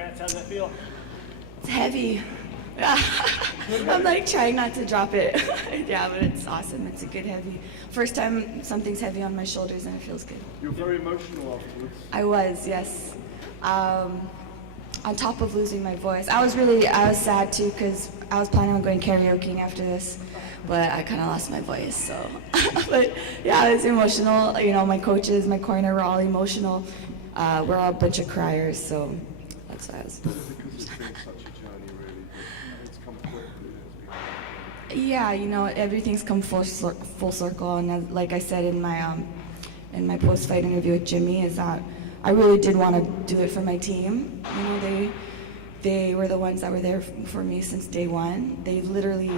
Congrats. How's that feel? It's heavy. I'm like trying not to drop it. Yeah, but it's awesome. It's a good heavy. First time something's heavy on my shoulders and it feels good. You're very emotional afterwards. I was, yes. On top of losing my voice. I was sad too because I was planning on going karaokeing after this, but I kind of lost my voice, so. But yeah, it was emotional. You know, my coaches, my corner were all emotional. We're all a bunch of criers, so that's why I was. Because it's been such a journey, really. It's come quickly. Yeah, you know, everything's come full circle, and like I said in my post-fight interview with Jimmy, is that I really did want to do it for my team. You know, they were the ones that were there for me since day one. They literally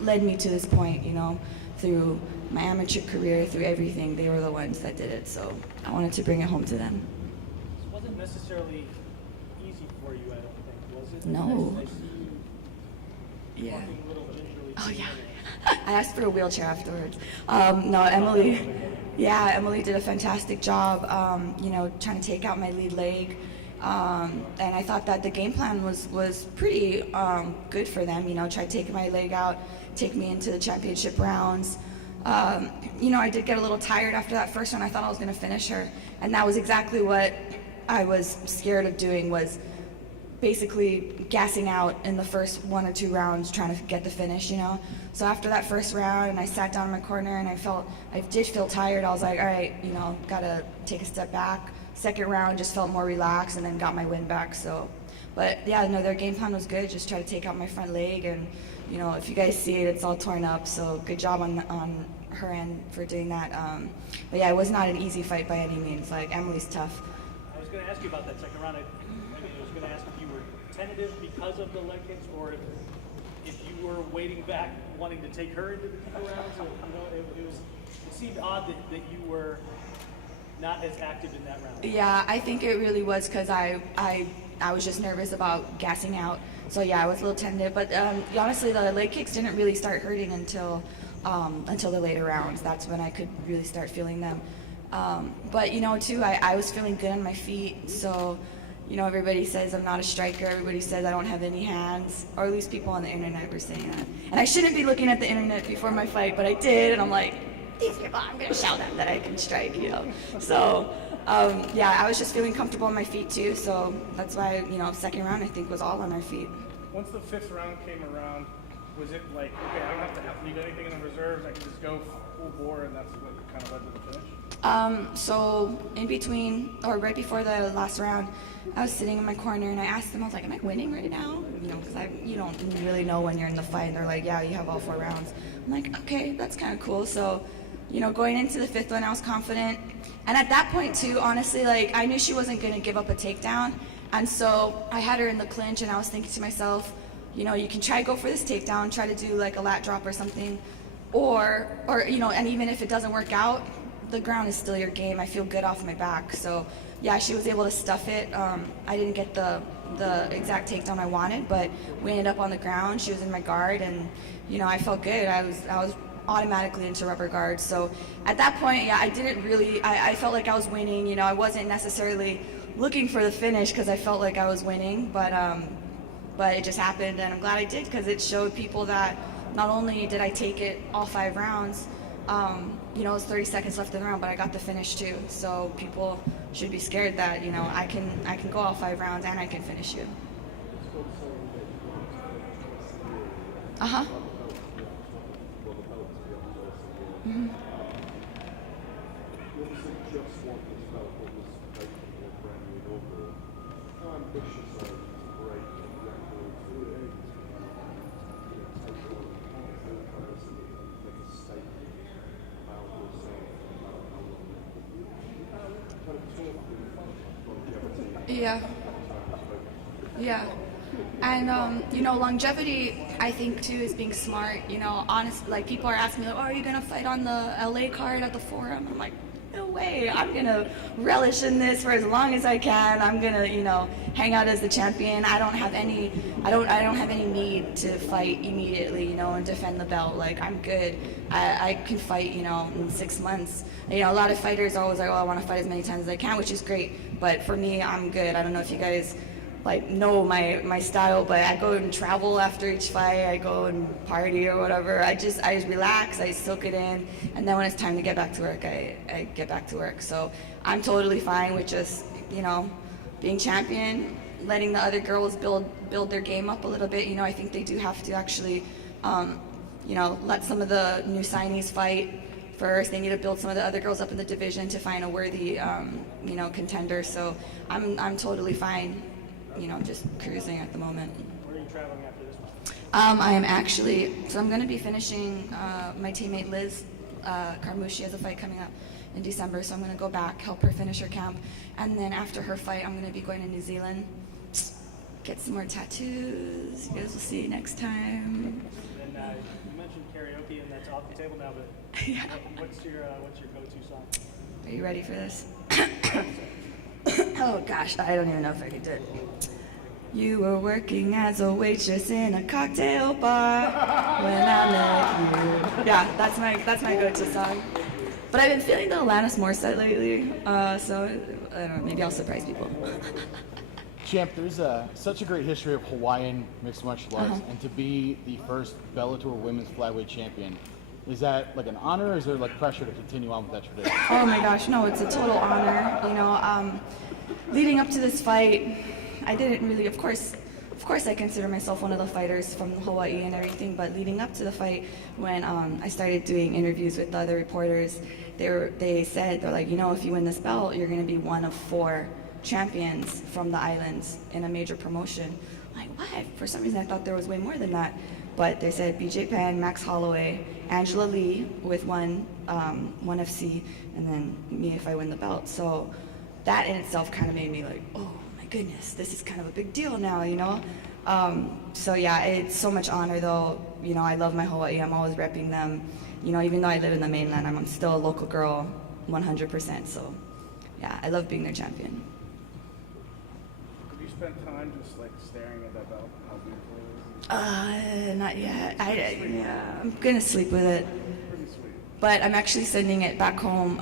led me to this point, you know, through my amateur career, through everything. They were the ones that did it, so I wanted to bring it home to them. This wasn't necessarily easy for you, I don't think, was it? No. I see you Yeah. walking a little gingerly. Oh yeah. I asked for a wheelchair afterwards. No, Emily. Yeah, Emily did a fantastic job, you know, trying to take out my lead leg. And I thought that the game plan was pretty good for them, you know, try taking my leg out, take me into the championship rounds. You know, I did get a little tired after that first one. I thought I was going to finish her. And that was exactly what I was scared of doing, was basically gassing out in the first 1 or 2 rounds trying to get the finish, you know. So after that first round and I sat down in my corner and I did feel tired, I was like, all right, you know, gotta take a step back. Second round just felt more relaxed and then got my win back. So, but yeah, no, their game plan was good. Just try to take out my front leg, and you know, if you guys see it, it's all torn up. So good job on her end for doing that. But yeah, it was not an easy fight by any means. Like, Emily's tough. I was going to ask you about that second round. I was going to ask if you were tentative because of the leg kicks, or if you were waiting back, wanting to take her into the deeper rounds. So, you know, it seemed odd that you were not as active in that round. Yeah, I think it really was because I was just nervous about gassing out. So yeah, I was a little tentative. But honestly, the leg kicks didn't really start hurting until the later rounds. That's when I could really start feeling them. But you know, too, I was feeling good on my feet. So, you know, everybody says I'm not a striker. Everybody says I don't have any hands, or at least people on the internet were saying that. And I shouldn't be looking at the internet before my fight, but I did, and I'm like, these people, I'm gonna show them that I can strike, you know. So, yeah, I was just feeling comfortable on my feet too. So that's why, you know, second round I think was all on our feet. Once the 5th round came around, was it like, okay, I don't have to leave anything in the reserves, I can just go full bore, and that's what kind of led to the finish? So in between, or right before the last round, I was sitting in my corner and I asked them, I was like, am I winning right now? You know, because you don't really know when you're in the fight. And they're like, yeah, you have all 4 rounds. I'm like, okay, that's kind of cool. So, you know, going into the 5th one, I was confident. And at that point too, honestly, like, I knew she wasn't going to give up a takedown. And so I had her in the clinch and I was thinking to myself, you know, you can try to go for this takedown, try to do like a lat drop or something, or you know, and even if it doesn't work out, the ground is still your game. I feel good off my back. So yeah, she was able to stuff it. I didn't get the exact takedown I wanted, but we ended up on the ground. She was in my guard, and you know, I felt good. I was automatically into rubber guards. So at that point, yeah, I didn't really. I felt like I was winning. You know, I wasn't necessarily looking for the finish because I felt like I was winning, but it just happened, and I'm glad I did, because it showed people that not only did I take it all 5 rounds, you know, it was 30 seconds left in the round, but I got the finish too. So people should be scared that, you know, I can go all 5 rounds and I can finish you. Uh-huh. Mm-hmm. Yeah. Yeah. And, you know, longevity, I think, too, is being smart. You know, honestly, like, people are asking me, like, oh, are you going to fight on the LA card at the Forum? I'm like, no way. I'm going to relish in this for as long as I can. I'm going to, you know, hang out as the champion. I don't have any need to fight immediately, you know, and defend the belt. Like, I'm good. I can fight, you know, in 6 months. You know, a lot of fighters are always like, oh, I want to fight as many times as I can, which is great. But for me, I'm good. I don't know if you guys like know my style, but I go and travel after each fight. I go and party or whatever. I just relax, I soak it in, and then when it's time to get back to work, I get back to work. So I'm totally fine with just, you know, being champion, letting the other girls build their game up a little bit. You know, I think they do have to actually, you know, let some of the new signees fight first. They need to build some of the other girls up in the division to find a worthy, you know, contender. So I'm totally fine, you know, just cruising at the moment. Where are you traveling after this one? I am actually, so I'm going to be finishing my teammate Liz Carmouche. She has a fight coming up in December, so I'm going to go back, help her finish her camp, and then after her fight, I'm going to be going to New Zealand, get some more tattoos. You guys will see next time. And you mentioned karaoke, and that's off the table now, but Yeah. what's your go-to song? Are you ready for this? Oh gosh, I don't even know if I could do it. You were working as a waitress in a cocktail bar when I met you. Yeah, that's my go-to song. But I've been feeling the Alanis Morissette lately, so I don't know, maybe I'll surprise people. Champ, there's such a great history of Hawaiian mixed martial arts, and to be the first Bellator women's flyweight champion, is that like an honor, or is there like pressure to continue on with that tradition? Oh my gosh, no, it's a total honor. You know, leading up to this fight, I didn't really, of course I consider myself one of the fighters from Hawaii and everything, but leading up to the fight, when I started doing interviews with the other reporters, they said, they're like, you know, if you win this belt, you're going to be one of 4 champions from the islands in a major promotion. I'm like, what? For some reason I thought there was way more than that. But they said BJ Penn, Max Holloway, Angela Lee with one FC, and then me if I win the belt. So that in itself kind of made me like, oh my goodness, this is kind of a big deal now, you know? So yeah, it's so much honor though. You know, I love my Hawaii, I'm always repping them. You know, even though I live in the mainland, I'm still a local girl 100%. So yeah, I love being their champion. Have you spent time just like staring at that belt, how beautiful it is? Not yet. Yeah, I'm gonna sleep with it. Pretty sweet. But I'm actually sending it back home.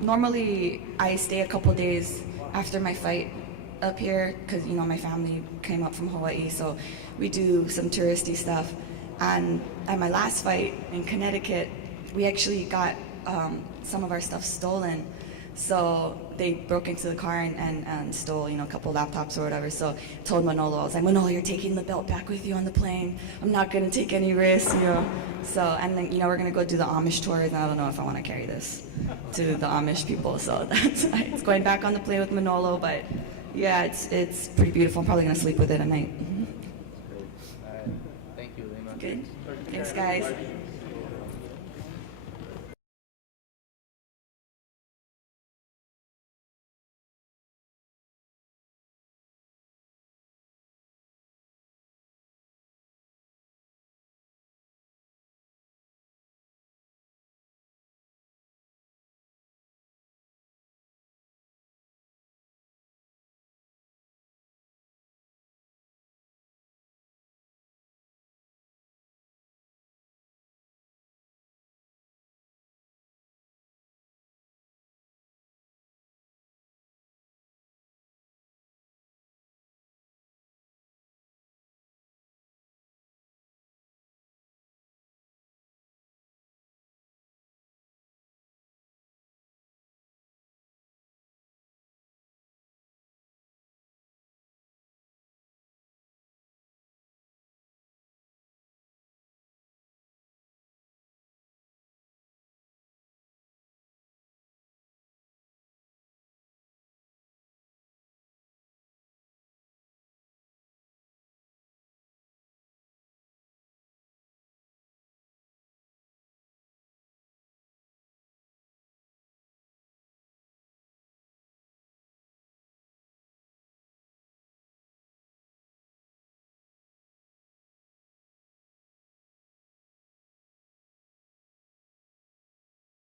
Normally, I stay a couple days after my fight up here because, you know, my family came up from Hawaii, so we do some touristy stuff. And at my last fight in Connecticut, we actually got some of our stuff stolen. So they broke into the car and stole, you know, a couple laptops or whatever. So I told Manolo, I was like, Manolo, you're taking the belt back with you on the plane. I'm not going to take any risks, you know. So, and then, you know, we're going to go do the Amish tours, and I don't know if I want to carry this to the Amish people. So that's it's going back on the plane with Manolo. But yeah, it's pretty beautiful. I'm probably going to sleep with it at night. All right. Thank you, Ilima. Good. Thanks, guys.